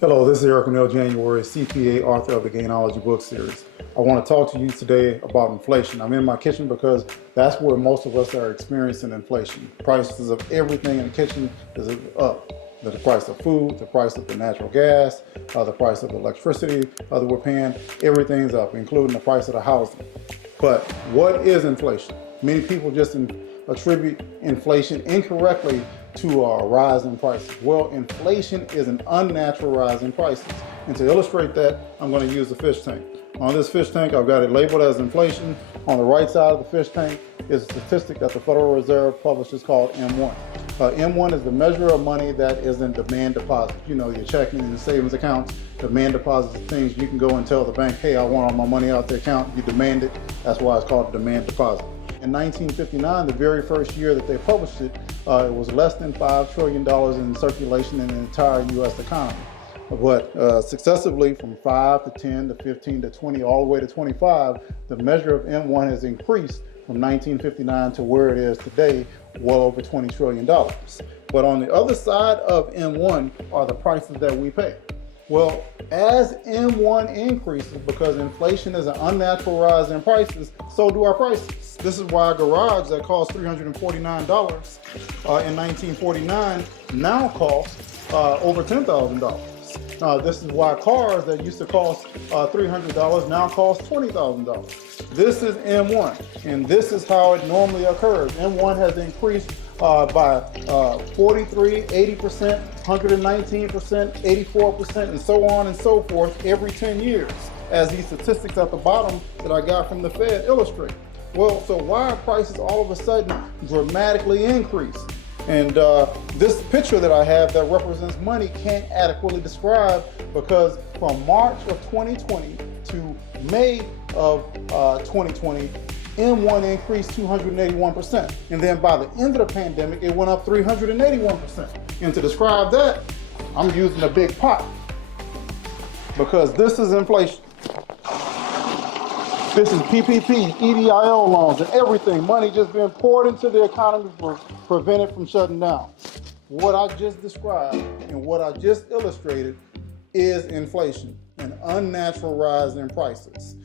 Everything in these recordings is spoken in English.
Hello, this is Eric O'Neill, January, CPA, author of the Gainology book series. I want to talk to you today about inflation. I'm in my kitchen because that's where most of us are experiencing inflation. Prices of everything in the kitchen is up. The price of food, the price of the natural gas, the price of electricity that we're paying, everything's up, including the price of the housing. But what is inflation? Many people just attribute inflation incorrectly to a rise in prices. Well, inflation is an unnatural rise in prices. And to illustrate that, I'm going to use the fish tank. On this fish tank, I've got it labeled as inflation. On the right side of the fish tank is a statistic that the Federal Reserve publishes called M1. M1 is the measure of money that is in demand deposit. You know, your checking and your savings accounts, demand deposits, things you can go and tell the bank, hey, I want all my money out the account. You demand it. That's why it's called a demand deposit. In 1959, the very first year that they published it, it was less than $5 trillion in circulation in the entire U.S. economy. But successively from 5 to 10 to 15 to 20, all the way to 25, the measure of M1 has increased from 1959 to where it is today, well over $20 trillion. But on the other side of M1 are the prices that we pay. Well, as M1 increases, because inflation is an unnatural rise in prices, so do our prices. This is why a garage that cost $349 in 1949 now costs over $10,000. This is why cars that used to cost $300 now cost $20,000. This is M1, and this is how it normally occurs. M1 has increased by 43, 80%, 119%, 84%, and so on and so forth every 10 years, as these statistics at the bottom that I got from the Fed illustrate. Well, so why are prices all of a sudden dramatically increase? And this picture that I have that represents money can't adequately describe, because from March of 2020 to May of 2020, M1 increased 281%. And then by the end of the pandemic, it went up 381%. And to describe that, I'm using a big pot, because this is inflation. This is PPP, EDIO loans, and everything. Money just being poured into the economy to prevent it from shutting down. What I just described and what I just illustrated is inflation, an unnatural rise in prices.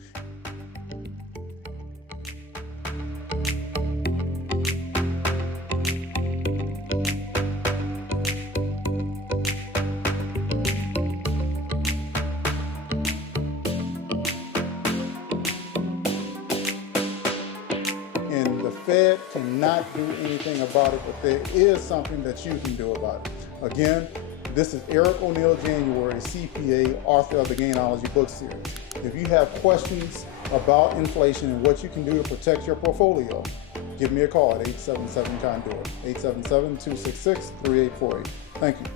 And the Fed cannot do anything about it, but there is something that you can do about it. Again, this is Eric O'Neill, January, CPA, author of the Gainology book series. If you have questions about inflation and what you can do to protect your portfolio, give me a call at 877-CONDUIT, 877-266-3848. Thank you.